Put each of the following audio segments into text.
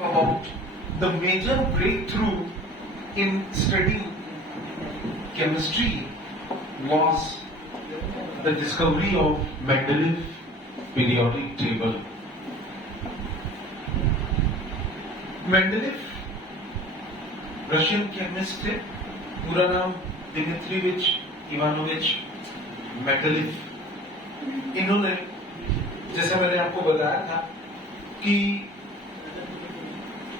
about the major breakthrough in studying chemistry was the discovery of Mendeleev periodic table. Mendeleev Russian chemist थे, पूरा नाम दिमित्रिविच Ivanovich Mendeleev. इन्होंने, जैसे मैंने आपको बताया था कि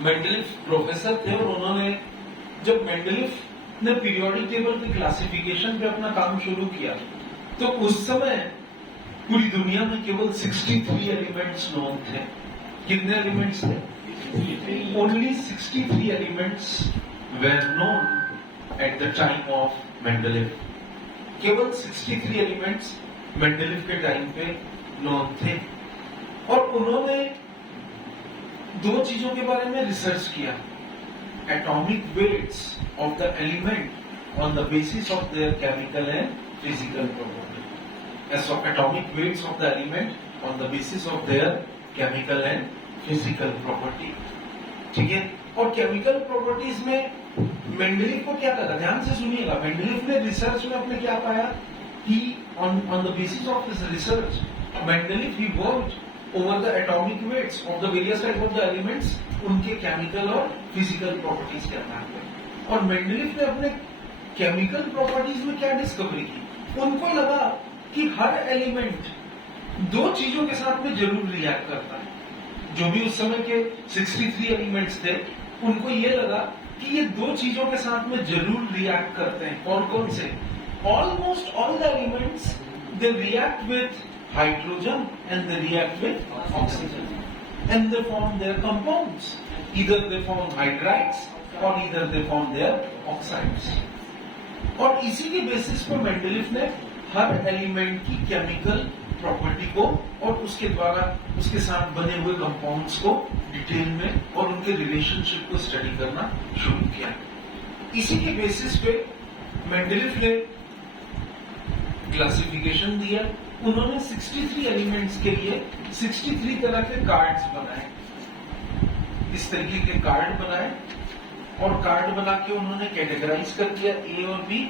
मेंडेलीव प्रोफेसर थे और उन्होंने, जब मेंडेलीव ने पीरियोडिक टेबल की क्लासिफिकेशन पे अपना काम शुरू किया तो उस समय पूरी दुनिया में केवल 63 एलिमेंट्स नोन थे। कितने एलिमेंट्स थे? Only 63 elements were known at the time of Mendeleev. केवल 63 एलिमेंट्स मेंडेलीव के टाइम पे नोन थे और उन्होंने दो चीजों के बारे में रिसर्च किया, atomic weights of the element on the basis of their chemical and physical property. Atomic weights of the element on the basis of their chemical and physical property, ठीक है। और केमिकल प्रॉपर्टीज में Mendeleev को क्या लगा, ध्यान से सुनिएगा। मेंडेलीव ने रिसर्च में अपने क्या पाया कि on the basis of this research Mendeleev he worked over the atomic weights of the various type of the elements, उनके केमिकल और फिजिकल प्रॉपर्टीज के आधार पर। और मेंडेलीव ने अपने केमिकल प्रॉपर्टीज में क्या डिस्कवरी की, उनको लगा कि हर एलिमेंट दो चीजों के साथ में जरूर रिएक्ट करता है। जो भी उस समय के 63 एलिमेंट्स थे, उनको ये लगा कि ये दो चीजों के साथ में जरूर रिएक्ट करते हैं। कौन कौन से? Almost all the elements they react with hydrogen and they react with oxygen and they form their compounds, either they form hydrides और either they form their oxides. और इसी के बेसिस पर मेंडेलीव ने हर एलिमेंट की केमिकल प्रॉपर्टी को और उसके द्वारा उसके साथ बने हुए कंपाउंड्स को डिटेल में और उनके रिलेशनशिप को स्टडी करना शुरू किया। इसी के बेसिस पे मेंडेलीव ने क्लासिफिकेशन दिया। उन्होंने 63 एलिमेंट्स के लिए 63 तरह के कार्ड्स बनाए, इस तरीके के कार्ड बनाए और कार्ड बना के उन्होंने कैटेगराइज कर दिया, ए और B,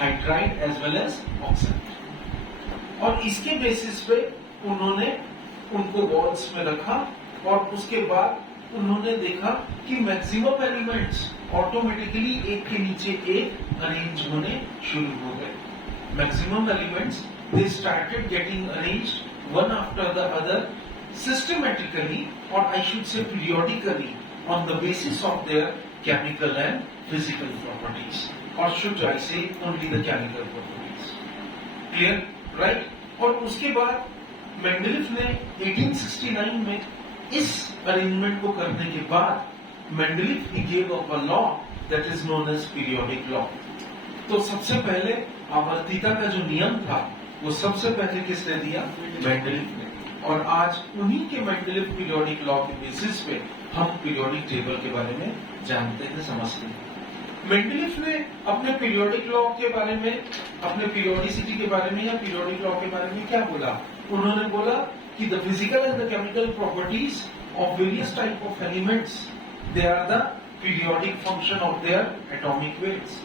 hydride as well as oxide. और इसके बेसिस पे उन्होंने उनको वॉल्स में रखा और उसके बाद उन्होंने देखा कि मैक्सिमम एलिमेंट्स ऑटोमेटिकली एक के नीचे एक अरेंज होने शुरू हो गए। Maximum elements they started getting arranged one after the other systematically और I should say periodically on the basis of their chemical and physical properties, और should I say only the chemical properties. Clear, right. और उसके बाद Mendeleev ने 1869 में इस arrangement को करने के बाद Mendeleev he gave up a law that is known as periodic law. तो सबसे पहले आवर्तीता का जो नियम था वो सबसे पहले किसने दिया? मेंडेलीव ने। और आज उन्हीं के मेंडेलीव पीरियोडिक लॉ के बेसिस पे हम पीरियोडिक टेबल के बारे में जानते हैं, समझते हैं। मेंडेलीव ने अपने पीरियोडिक लॉ के बारे में, अपने पीरियोडिसिटी के बारे में या पीरियोडिक लॉ के बारे में क्या बोला? उन्होंने बोला कि the physical and the chemical properties of various type of elements they are the periodic function of their atomic weights.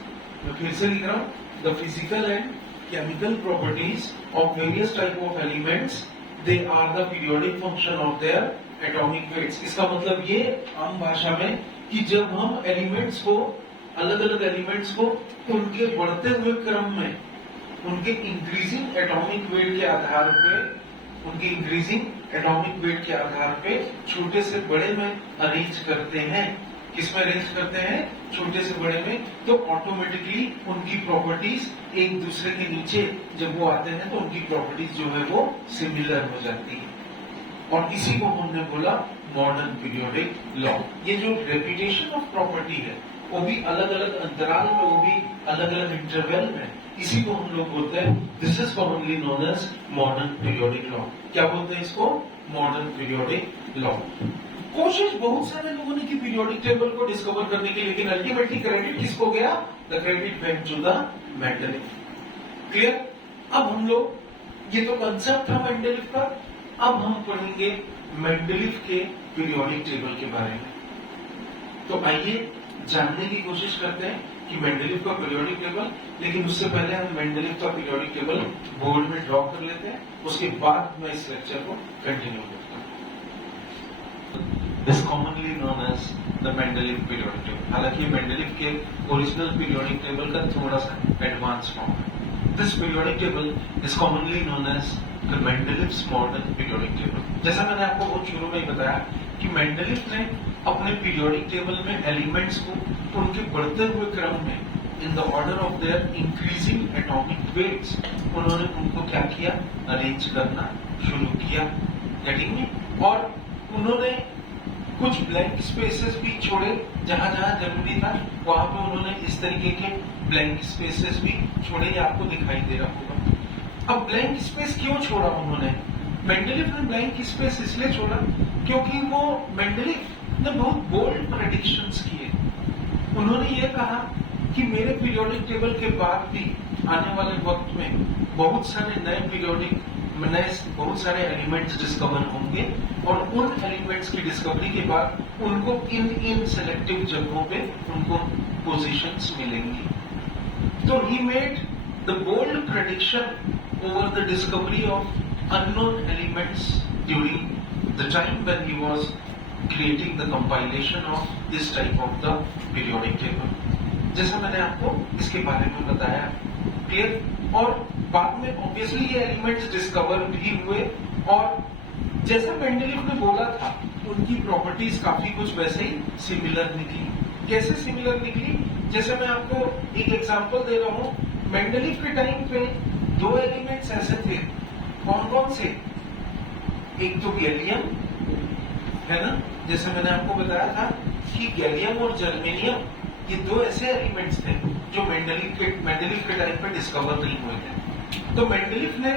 मैं फिर से लिख रहा हूं, the physical and chemical properties of various type of elements they are the periodic function of their atomic weights. इसका मतलब ये आम भाषा में कि जब हम एलिमेंट्स को, अलग अलग एलिमेंट्स को उनके बढ़ते हुए क्रम में, उनके इंक्रीजिंग एटॉमिक वेट के आधार पे, उनके इंक्रीजिंग एटॉमिक वेट के आधार पे छोटे से बड़े में अरेंज करते हैं। किसमें अरेंज करते हैं? छोटे से बड़े में। तो ऑटोमेटिकली उनकी प्रॉपर्टीज एक दूसरे के नीचे जब वो आते हैं तो उनकी प्रॉपर्टीज जो है वो सिमिलर हो जाती है। और इसी को हमने बोला मॉडर्न पीरियोडिक लॉ। ये जो रेपिटेशन ऑफ प्रॉपर्टी है वो भी अलग अलग अंतराल में, वो भी अलग अलग इंटरवल में, इसी को हम लोग बोलते हैं, this is commonly known as modern periodic law. क्या बोलते हैं इसको? Modern periodic law. कोशिश बहुत सारे लोगों ने की पीरियोडिक टेबल को डिस्कवर करने की, लेकिन अल्टीमेटली क्रेडिट किसको गया? The credit went to the Mendeleev. Clear? अब हम लोग, ये तो कंसेप्ट था मेंडेलीव का, अब हम पढ़ेंगे मेंडेलीव के पीरियोडिक टेबल के बारे में। तो आइए जानने की कोशिश करते हैं कि मेंडलीव का पीरियोडिक टेबल, लेकिन उससे पहले हम मेंडलीव का पीरियोडिक टेबल बोर्ड में ड्रॉ कर लेते हैं, उसके बाद मैं इस लेक्चर को कंटिन्यू करता हूँ। This commonly known as the Mendeleev periodic table. हालांकि मेंडलीव के ओरिजिनल पीरियोडिक टेबल का थोड़ा सा एडवांस फॉर्म है। This periodic table is commonly known as the Mendeleev's modern periodic table. जैसा मैंने आपको बहुत शुरू में ही बताया कि मेंडलीव ने अपने पीरियोडिक टेबल में एलिमेंट्स को उनके बढ़ते हुए क्रम में in the order of their increasing atomic weights उन्होंने उनको क्या किया, अरेंज करना शुरू किया। Getting me? और उन्होंने कुछ ब्लैंक स्पेसेस भी छोड़े, जहां जहां जरूरी था वहां पे उन्होंने इस तरीके के ब्लैंक स्पेसेस भी छोड़े, ये आपको दिखाई दे रहा होगा। अब ब्लैंक स्पेस क्यों छोड़ा उन्होंने? मेंडलीव ने ब्लैंक स्पेस इसलिए छोड़ा क्योंकि वो मेंडलीव ने बहुत बोल्ड प्रेडिक्शंस किए। उन्होंने ये कहा कि मेरे पीरियोडिक टेबल के बाद भी आने वाले वक्त में बहुत सारे बहुत सारे एलिमेंट्स डिस्कवर होंगे और उन एलिमेंट्स की डिस्कवरी के बाद उनको इन सेलेक्टिव जगहों पे उनको पोजीशंस मिलेंगी। तो he made the bold prediction over the discovery of unknown elements during the time when he was creating the compilation of this type of the periodic table. जैसा मैंने आपको इसके बारे में बताया, क्लियर? और बाद में ऑब्वियसली ये एलिमेंट्स डिस्कवर भी हुए और जैसा मेंडलीव ने बोला था उनकी प्रॉपर्टीज काफी कुछ वैसे ही सिमिलर निकली। कैसे सिमिलर निकली? जैसे मैं आपको एक एग्जांपल दे रहा हूँ। मेंडलीव के टाइम पे दो एलिमेंट्स ऐसे थे, कौन कौन से? एक तो गैलियम है ना, जैसे मैंने आपको बताया था कि गैलियम और जर्मेनियम ये दो ऐसे एलिमेंट्स थे जो मेंडलीव के टाइम पे डिस्कवर नहीं हुए थे। तो मेंडलीव ने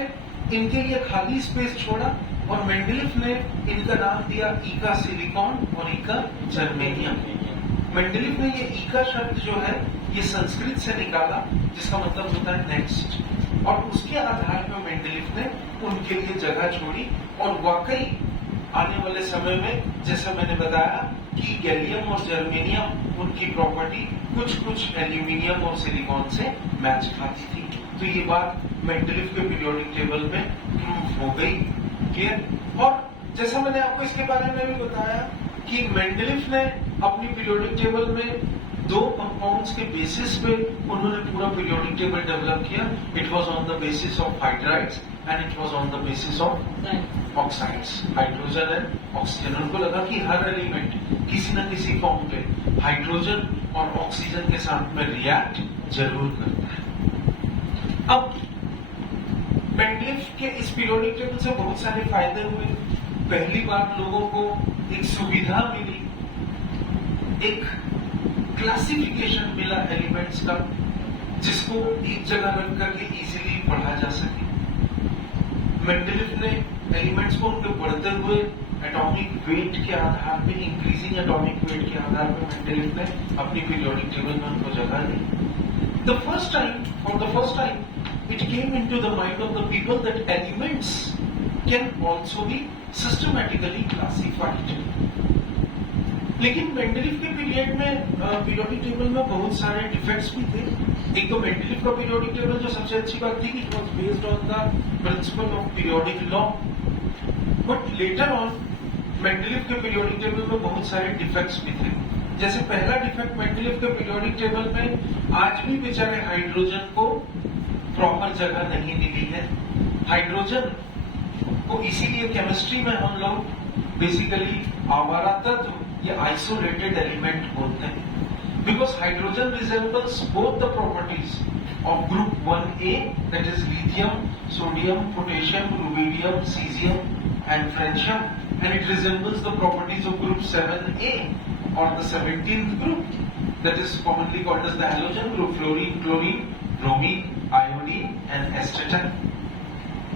इनके लिए खाली स्पेस छोड़ा और मेंडलीव ने इनका नाम दिया ईका सिलिकॉन और ईका जर्मेनियम। मेंडलीव ने ये ईका शब्द जो है ये संस्कृत से निकाला, जिसका मतलब होता है नेक्स्ट, और उसके आधार पर मेंडलीव ने उनके लिए जगह छोड़ी। और वाकई आने वाले समय में जैसा मैंने बताया कि गैलियम और जर्मेनियम उनकी प्रॉपर्टी कुछ एल्यूमिनियम और सिलिकॉन से मैच खाती थी। तो ये बात मेंडलीव के पीरियोडिक टेबल में प्रूव हो गई। क्लियर? और जैसा मैंने आपको इसके बारे में भी बताया कि मेंडलीव ने अपनी पीरियोडिक टेबल में दो कंपाउंड्स के बेसिस पे उन्होंने पूरा पीरियोडिक टेबल डेवलप किया। It was on the basis of hydrides and it was on the basis of oxides, hydrogen and oxygen. उनको लगा कि हर एलिमेंट किसी न किसी फॉर्म पे हाइड्रोजन और ऑक्सीजन के साथ में रिएक्ट जरूर करता है। अब मेंडलीव के इस पीरियोडिक टेबल से बहुत सारे फायदे हुए। पहली बार लोगों को एक सुविधा मिली, एक क्लासिफिकेशन मिला एलिमेंट्स का, जिसको एक जगह रख करके इजीली पढ़ा जा सके। मेंडलीव ने एलिमेंट्स को उनके बढ़ते हुए एटॉमिक वेट के आधार पे, इंक्रीजिंग एटॉमिक वेट के आधार पे मेंडलीव ने अपनी पीरियोडिक टेबल में उनको जगह दी। The first time it came into the mind of the people that elements can also be systematically classified. लेकिन मेंडलीव के पीरियड में पीरियोडिक टेबल में बहुत सारे डिफेक्ट्स भी थे। एक तो मेंडलीव का पीरियोडिक टेबल जो सबसे अच्छी बात थी कि it was based on the principle of periodic law, but later on Mendeleev के पीरियोडिक टेबल में बहुत सारे डिफेक्ट्स भी थे। जैसे पहला डिफेक्ट मेंडलीव के पीरियोडिक टेबल में आज भी बेचारे हाइड्रोजन को प्रॉपर जगह नहीं मिली है। हाइड्रोजन को इसीलिए केमिस्ट्री में हम लोग बेसिकली आवारा तत्व या आइसोलेटेड एलिमेंट बोलते हैं, because hydrogen resembles both the properties of group 1A, that is lithium, sodium, potassium, rubidium, cesium and francium, and it resembles the properties of group 7A or the 17th group, that is commonly called as the halogen group: fluorine, chlorine, bromine, iodine and astatine.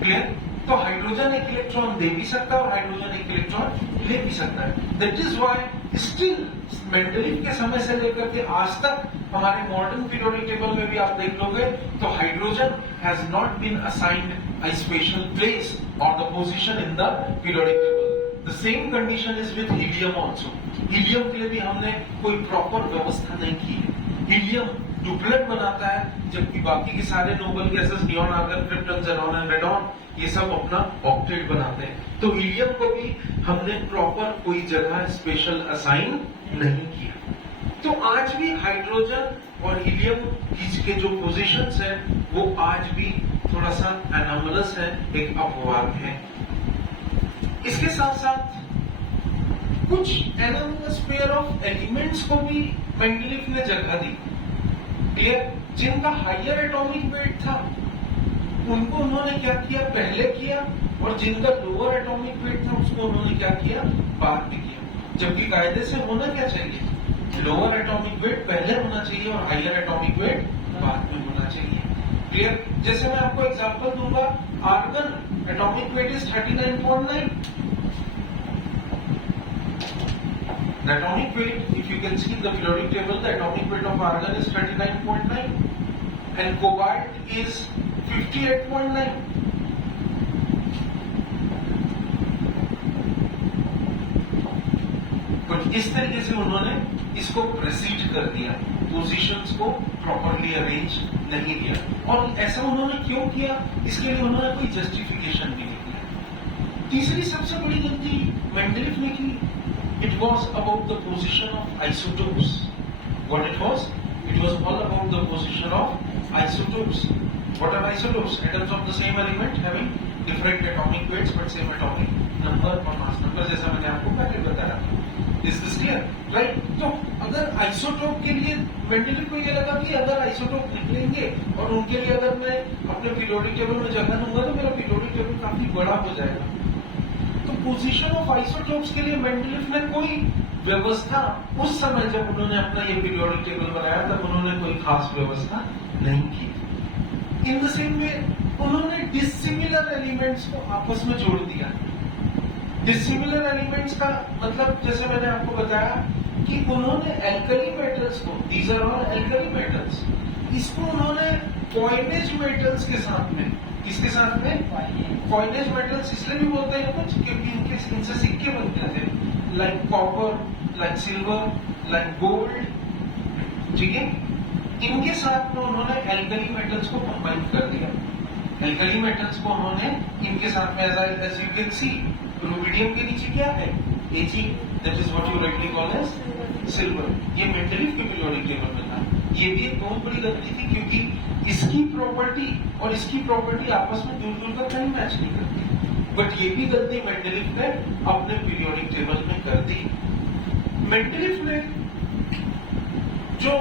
Clear? तो hydrogen एक electron दे भी सकता है और hydrogen एक electron ले भी सकता है। That is why still Mendeleev के समय से लेकर के आज तक हमारे मॉडर्न पीरियोडिक टेबल में भी आप देख लोगे तो hydrogen has not been assigned a special place और the position in the periodic table. The same condition is with helium also. Helium के लिए भी हमने कोई प्रॉपर व्यवस्था नहीं की है। हीलियम डुप्लेट बनाता है, जबकि बाकी के सारे noble gases neon, argon, krypton, xenon and radon ये सब अपना ऑक्टेट बनाते हैं। तो हीलियम को भी हमने प्रॉपर कोई जगह स्पेशल असाइन नहीं किया। तो आज भी हाइड्रोजन और हीलियम के जो पोजीशंस है वो आज भी थोड़ा सा एनोमलस है, एक अपवाद है। इसके साथ साथ कुछ एनोमलस पेयर ऑफ एलिमेंट्स को भी मेंडलीफ ने जगह दी। क्लियर? जिनका हायर एटॉमिक वेट था उनको उन्होंने क्या किया, पहले किया, और जिनका लोअर एटॉमिक वेट था उसको उन्होंने क्या किया, बाद में किया। जबकि कायदे से होना क्या चाहिए, लोअर एटॉमिक वेट पहले होना चाहिए और हायर एटॉमिक वेट बाद में होना चाहिए। क्लियर? जैसे मैं आपको एग्जांपल दूंगा, argon atomic weight is 39.9। The atomic weight, if you can see in the periodic table, the atomic weight of argon is 39.9 and cobalt is 58.9. तो इस तरीके से उन्होंने इसको प्रेसीड कर दिया, पोजीशंस को प्रॉपरली अरेंज नहीं किया। और ऐसा उन्होंने क्यों किया, इसके लिए उन्होंने कोई जस्टिफिकेशन भी नहीं किया। तीसरी सबसे बड़ी गलती मेंडलीफ ने की, it was about the position of isotopes. What it was? It was all about the position of isotopes. What are isotopes? Atoms of the same element having different atomic weights but same atomic number or mass number, जैसा मैंने आपको पहले बताया। Is this clear? Right? तो अगर isotope के लिए Mendeleev को ये लगा कि अगर आइसोटोप निकलेंगे और उनके लिए अगर मैं अपने पीरियोडिक टेबल में जगह दूंगा तो मेरा पीरियोडिक टेबल काफी बड़ा हो जाएगा। तो पोजीशन ऑफ आइसोटोप्स के लिए मेंडलीफ ने कोई व्यवस्था, उस समय जब उन्होंने अपना ये पीरियोडिक टेबल बनाया तब उन्होंने कोई खास व्यवस्था नहीं की। इन द सेम वे उन्होंने डिसिमिलर एलिमेंट्स को आपस में जोड़ दिया। डिसिमिलर एलिमेंट्स का मतलब, जैसे मैंने आपको बताया कि उन्होंने एल्कली मेटल्स को, these are all alkali metals, इसको उन्होंने कॉइनेज मेटल्स के साथ में, किसके साथ में, कॉइनेज मेटल्स इसलिए भी बोलते हैं कुछ क्योंकि इनसे सिक्के बनते थे, like copper, like silver, like gold, ठीक है। इनके साथ में उन्होंने एल्कली मेटल्स को कंबाइन कर दिया। एल्कली मेटल्स को उन्होंने इनके साथ में, as you can see, rubidium के नीचे क्या है, Ag, that is what you rightly call as silver. ये मेंडलीफ के पीरियोडिक टेबल में था। ये भी एक बहुत बड़ी गलती थी क्योंकि इसकी प्रॉपर्टी और इसकी प्रॉपर्टी आपस में दूर दूर तक कहीं मैच नहीं करती। बट ये भी गलती मेंडलीफ ने अपने पीरियोडिक टेबल में कर दी। मेंडलीफ ने जो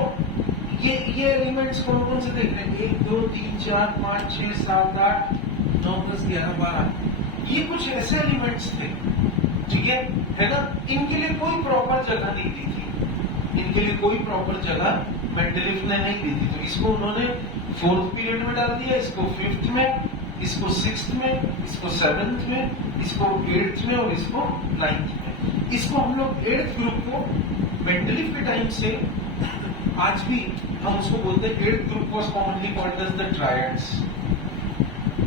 ये एलिमेंट्स कौन कौन से देख रहे हैं, 1 2 3 4 5 6 7 8 9 10 11 12, ये कुछ ऐसे एलिमेंट्स थे, ठीक है ना। इनके लिए कोई प्रॉपर जगह नहीं दी थी, इनके लिए कोई प्रॉपर जगह मेंडलीफ ने नहीं दी थी। तो इसको उन्होंने 4th पीरियड में डाल दिया, इसको 5th में, इसको 6th में, इसको 7th में, इसको 8th में और इसको 9th में। इसको हम लोग 8th ग्रुप को मेंडलीफ के टाइम से आज भी हम उसको बोलते हैं 8th group was commonly called as the triads.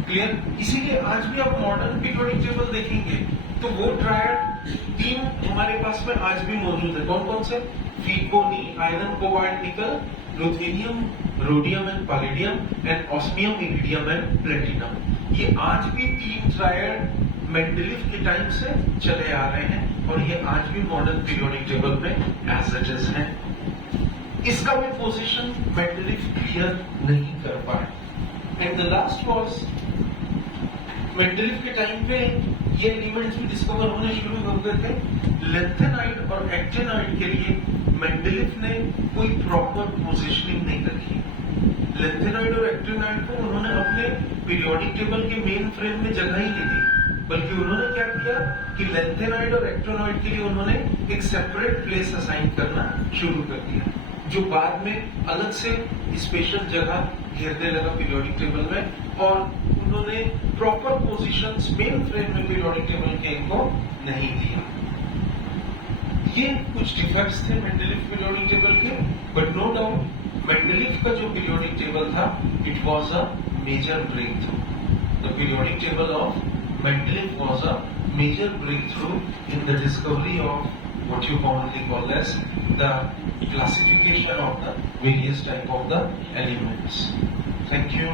Clear? इसीलिए आज भी आप मॉडर्न पीरियोडिक टेबल देखेंगे तो वो ट्रायड 3 हमारे पास में आज भी मौजूद है। कौन कौन से? फीकोनी, आयरन, कोबाल्ट, निकल, ruthenium, rhodium and palladium and osmium, iridium and platinum. ये आज भी 3 ट्रायड मेंडलीफ के टाइम से चले आ रहे हैं और ये आज भी मॉडर्न पीरियोडिक टेबल में एज इट इज है। इसका भी पोजीशन मेंडलीफ क्लियर नहीं कर पाए। And the last was, Mendeleev के टाइम पे ये एलिमेंट्स भी डिस्कवर होने शुरू हो गए थे। लेंथेनाइड और एक्टिनाइड के लिए मेंडलीफ ने कोई प्रॉपर पोजीशनिंग नहीं रखी। लेंथेनाइड और एक्टिनाइड को उन्होंने अपने पीरियोडिक टेबल के मेन फ्रेम में जगह ही नहीं दी, बल्कि उन्होंने क्या किया कि लेंथेनाइड और एक्टिनाइड के लिए उन्होंने एक सेपरेट प्लेस असाइन करना शुरू कर दिया, जो बाद में अलग से स्पेशल जगह घेरने लगा पीरियोडिक टेबल में। और उन्होंने प्रॉपर पोजीशंस मेन फ्रेम में पीरियोडिक टेबल के इनको नहीं दिया। ये कुछ डिफेक्ट्स थे मेंडलीफ पीरियोडिक टेबल के, बट नो डाउट मेंडलीफ का जो पीरियोडिक टेबल था, it was a major breakthrough. The periodic table of Mendeleev was a major breakthrough in the discovery of what you commonly call as the classification of the various type of the elements. Thank you.